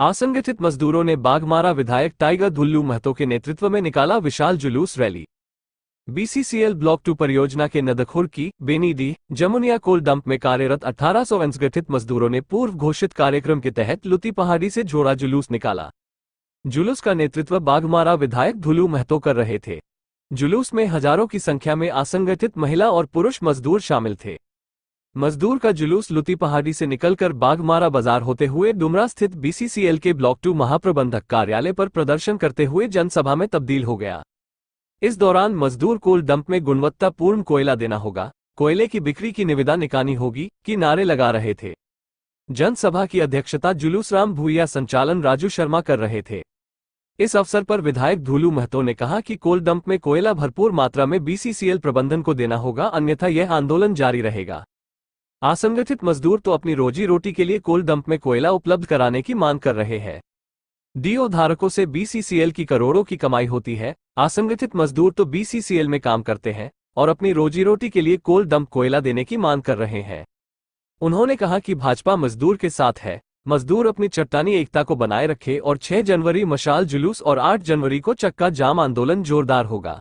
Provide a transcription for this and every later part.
असंगठित मजदूरों ने बाघमारा विधायक टाइगर धुल्लू महतो के नेतृत्व में निकाला विशाल जुलूस रैली। बीसीसीएल ब्लॉक 2 परियोजना के नदखुर की बेनीडी जमुनिया कोल डंप में कार्यरत 1800 असंगठित मजदूरों ने पूर्व घोषित कार्यक्रम के तहत लुती पहाड़ी से जोड़ा जुलूस निकाला। जुलूस का नेतृत्व बाघमारा विधायक धुल्लू महतो कर रहे थे। जुलूस में हजारों की संख्या में असंगठित महिला और पुरुष मजदूर शामिल थे। मजदूर का जुलूस लुती पहाड़ी से निकलकर बाघमारा बाजार होते हुए डुमरा स्थित बीसीसीएल के ब्लॉक 2 महाप्रबंधक कार्यालय पर प्रदर्शन करते हुए जनसभा में तब्दील हो गया। इस दौरान मजदूर कोल डंप में गुणवत्तापूर्ण कोयला देना होगा, कोयले की बिक्री की निविदा निकाली होगी की नारे लगा रहे थे। जनसभा की अध्यक्षता जुलूस राम भूइया संचालन राजू शर्मा कर रहे थे। इस अवसर पर विधायक धुल्लू महतो ने कहा कि कोल डंप में कोयला भरपूर मात्रा में बीसीसीएल प्रबंधन को देना होगा, अन्यथा यह आंदोलन जारी रहेगा। असंगठित मजदूर तो अपनी रोजी रोटी के लिए कोल डंप में कोयला उपलब्ध कराने की मांग कर रहे हैं। डीओ धारकों से बीसीसीएल की करोड़ों की कमाई होती है। असंगठित मजदूर तो बीसीसीएल में काम करते हैं और अपनी रोजी रोटी के लिए कोल डंप कोयला देने की मांग कर रहे हैं। उन्होंने कहा कि भाजपा मजदूर के साथ है। मजदूर अपनी चट्टानी एकता को बनाए रखे और 6 जनवरी मशाल जुलूस और 8 जनवरी को चक्का जाम आंदोलन जोरदार होगा।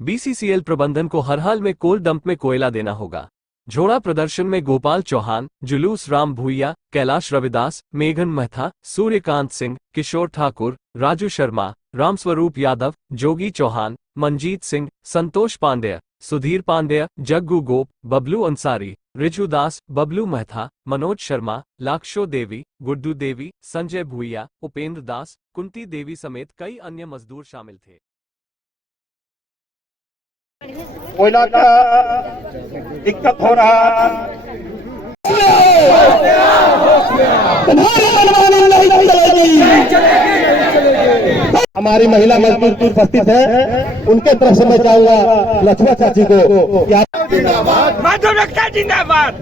बीसीसीएल प्रबंधन को हर हाल में कोल डंप में कोयला देना होगा। झोड़ा प्रदर्शन में गोपाल चौहान, जुलूस राम भूइया, कैलाश रविदास, मेघन महथा, सूर्यकांत सिंह, किशोर ठाकुर, राजू शर्मा, रामस्वरूप यादव, जोगी चौहान, मनजीत सिंह, संतोष पांडेय, सुधीर पांडेय, जग्गू गोप, बबलू अंसारी, रिजू दास, बबलू महथा, मनोज शर्मा, लाक्षो देवी, गुड्डू देवी, संजय भूइया, उपेंद्र दास, कुंती देवी समेत कई अन्य मजदूर शामिल थे। कोयला का दिक्कत हो रहा हमारी महिला मजदूर उपस्थित है, उनके तरफ से मैं चाहूंगा लक्ष्मण चाची को जिंदाबाद जिंदाबाद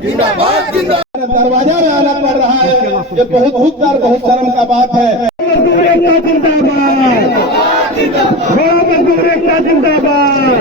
दरवाजा में आना पड़ रहा है। ये बहुत शर्म का बात है। मजदूर एकता जिंदाबाद, मजदूर एकता जिंदाबाद।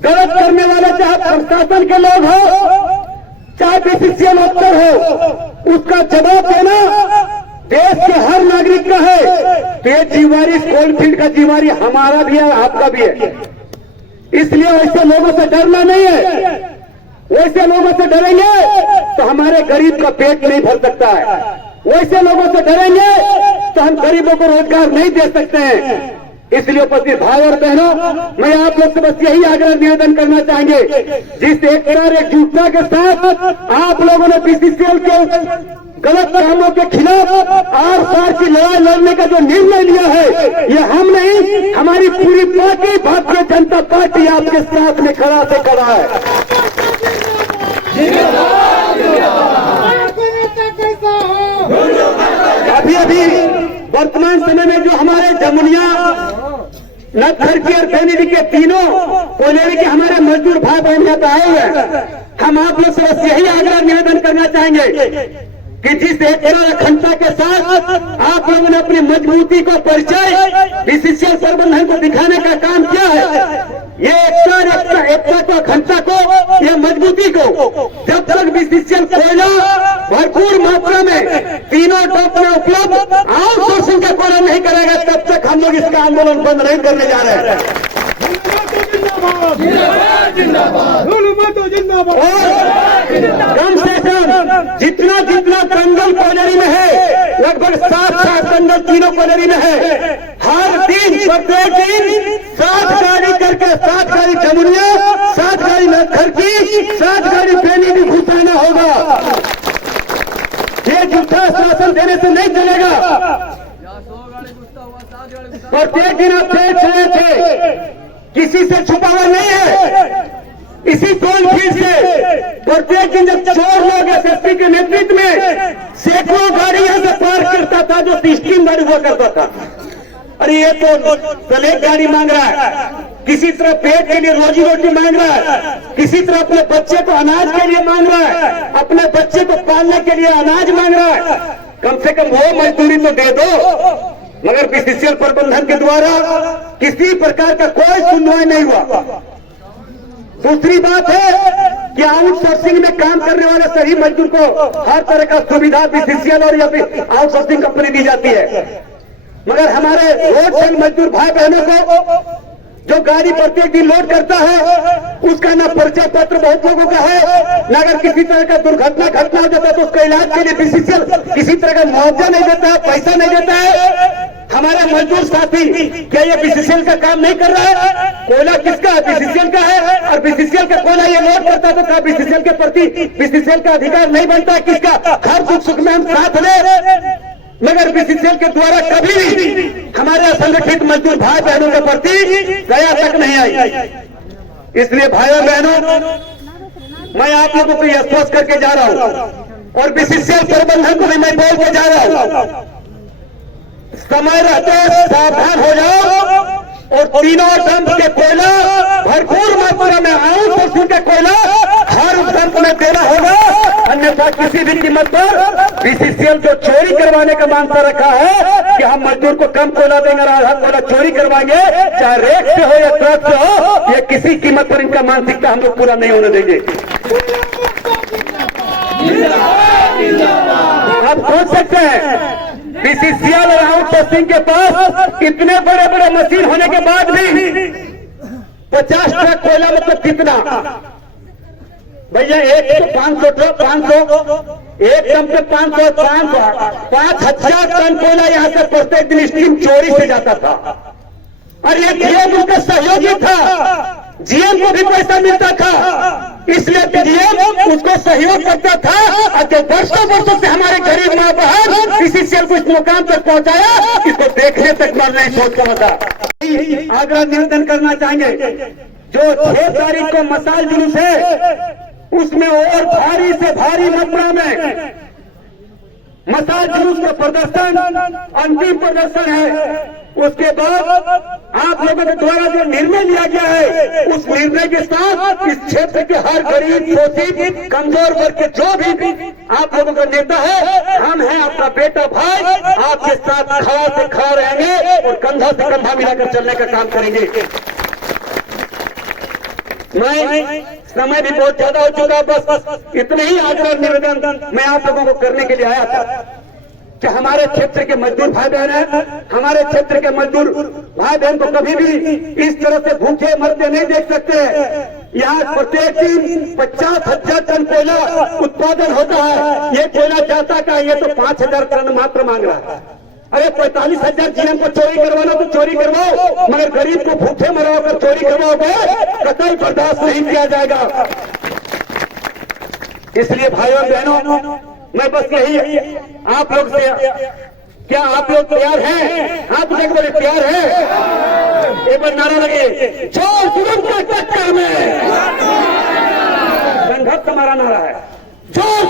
गलत करने वाले चाहे प्रशासन के लोग हो, चाहे बीसीसीएल अफसर हो, उसका जवाब देना देश के हर नागरिक का है। तो ये जीवारी कोलफील्ड का जीवारी हमारा भी है, आपका भी है। इसलिए वैसे लोगों से डरना नहीं है। वैसे लोगों से डरेंगे तो हमारे गरीब का पेट नहीं भर सकता है। वैसे लोगों से डरेंगे तो हम गरीबों को रोजगार नहीं दे सकते हैं। इसलिए उपस्थित भाई और बहनों, मैं आप लोग से बस यही आग्रह निवेदन करना चाहेंगे, जिस एकजुटता के साथ आप लोगों ने बीसीसीएल के गलत कामों के खिलाफ आर पार की लड़ाई लड़ने का जो निर्णय लिया है, ये हम नहीं, हमारी पूरी पार्टी भारतीय जनता पार्टी आपके साथ में खड़ा से खड़ा है। अभी वर्तमान समय में जो हमारे जमुनिया, नदखरकी और बेनीडी के तीनों कोयले के हमारे मजदूर भाई बहन यहाँ पे आए हुए हैं, हम आप लोग से बस यही आग्रह निवेदन करना चाहेंगे कि जिस एकता अखंडता के साथ आप लोगों ने अपनी मजबूती को परिचय बीसीसीएल प्रबंधन को दिखाने का काम किया है, ये एकता को, अखंडता को, ये मजबूती को जब तक बीसीसीएल कोयला भरपूर मात्रा में तीनों टॉप में उपलब्ध आउटसोर्सिंग का कोयला नहीं करेगा, तब तक हम लोग इसका आंदोलन बंद नहीं करने जा रहे हैं। कम से कम जितना दंगल कॉलोनी में है, लगभग 7 दंगल तीनों कॉलोनी में है। हर दिन प्रत्येक दिन 7 गाड़ी करके 7 गाड़ी जमुनिया, 7 गाड़ी नदखरकी, 7 गाड़ी बेनीडी घुसाना होगा। ये झूठा शासन देने से नहीं चलेगा। प्रत्येक दिन आप देख रहे थे किसी से छुपा हुआ नहीं है। इसी कोलफील्ड से प्रत्येक दिन जब चोर लोग एसएसपी के नेतृत्व में सैकड़ों गाड़ी यहां से पार करता था, जो 3 गाड़ी हुआ करता था। अरे ये तो कल गाड़ी मांग रहा है, किसी तरह पेट के लिए रोजी रोटी मांग रहा है, किसी तरह अपने बच्चे को अनाज के लिए मांग रहा है, अपने बच्चे को पालने के लिए अनाज मांग रहा है। कम से कम वो मजदूरी तो दे दो। मगर बीसीसीएल प्रबंधन के द्वारा किसी प्रकार का कोई सुनवाई नहीं हुआ। दूसरी बात है कि आउटसोर्सिंग में काम करने वाले सभी मजदूर को हर तरह का सुविधा बीसीसीएल और या फिर आउटसोर्सिंग कंपनी दी जाती है। मगर हमारे रोड से मजदूर भाई बहनों को जो गाड़ी प्रत्येक दिन लोड करता है, उसका ना परिचय पत्र बहुत लोगों का है, न अगर किसी तरह का दुर्घटना घटना हो जाता है तो उसका इलाज के लिए बीसीसीएल किसी तरह का मुआवजा नहीं देता है, पैसा नहीं देता है। हमारे मजदूर साथी क्या ये बीसीसीएल का काम नहीं कर रहा है? कोयला किसका है? बीसीसीएल का है। और बीसीसीएल का कोयला ये लोड करता है तो क्या बीसीसीएल के प्रति बीसीसीएल का अधिकार नहीं बनता है? किसका हर दुख सुख में हम साथ ले। मगर बीसीसीएल के द्वारा कभी भी हमारे असंगठित मजदूर भाई बहनों के प्रति दया तक नहीं आई। इसलिए भाइयों बहनों, मैं आप लोगों को यह स्पष्ट करके जा रहा हूं और बीसीसीएल प्रबंधन को भी मैं बोल के जा रहा हूं, समय रहते सावधान हो जाओ और तीनों डंप के कोयला भरपूर मात्रा में आउटसोर्सिंग का कोयला हर डंप में देना होगा, अन्यथा किसी भी कीमत पर बीसीसीएल जो चोरी करवाने का मानता रखा है कि हम मजदूर को कम कोयला देंगे और आधा कोयला चोरी करवाएंगे, चाहे रेत से हो या ट्रक से हो, ये किसी कीमत पर इनका मानसिकता हम लोग पूरा नहीं होने देंगे। आप सोच सकते हैं बीसीसीएल और आउटसोर्सिंग के पास इतने बड़े बड़े मशीन होने के बाद भी 50 ट्रक कोयला मतलब कितना भैया? एक तो 500 ट्रक, 500 एक दम से 5,000 टन कोयला यहाँ से प्रत्येक दिन स्टीम चोरी से जाता था। और ये जीएम उनका सहयोगी था, जीएम को भी पैसा मिलता था, इसलिए जीएम उसको सहयोग करता था। और जो वर्षों से हमारे गरीब माँ बहन बीसीसीएल को इस मुकाम तक पहुंचाया, इसको देखने तक मर नहीं सोचता था। आग्रह निवेदन करना चाहेंगे, जो 6 तारीख को मसाल जुलूस है उसमें और भारी से भारी मात्रा में मसाल जुलूस का प्रदर्शन अंतिम प्रदर्शन है। उसके बाद आप लोगों के द्वारा जो निर्णय लिया गया है, उस निर्णय के साथ इस क्षेत्र के हर गरीब शोषित कमजोर वर्ग के जो भी आप लोगों का नेता है, हम हैं आपका बेटा भाई, आपके साथ खड़ा से खड़ा रहेंगे और कंधा से कंधा मिलाकर चलने का काम करेंगे। मैं समय भी बहुत ज्यादा हो चुका, बस इतने ही आग्रह निवेदन मैं आप लोगों को करने के लिए आया था कि हमारे क्षेत्र के मजदूर भाई बहन हैं, हमारे क्षेत्र के मजदूर भाई बहन को कभी भी इस तरह से भूखे मरते नहीं देख सकते। यहाँ प्रत्येक दिन 50,000 टन कोयला उत्पादन होता है। ये कोयला जाता का ये तो 5,000 टन मात्र मांग रहा है। अरे 45,000 जीएम को चोरी करवाना तो चोरी करवाओ, मगर गरीब को भूखे मरवाकर चोरी करवाओगे, कतई बर्दाश्त नहीं किया जाएगा। इसलिए भाइयों बहनों, मैं बस यही आप लोग से, क्या आप लोग तैयार हैं? आप लोग बोले तैयार है? एक बार नारा लगे, जो जुल्म के चक्कर में संघर्ष हमारा नारा है, जो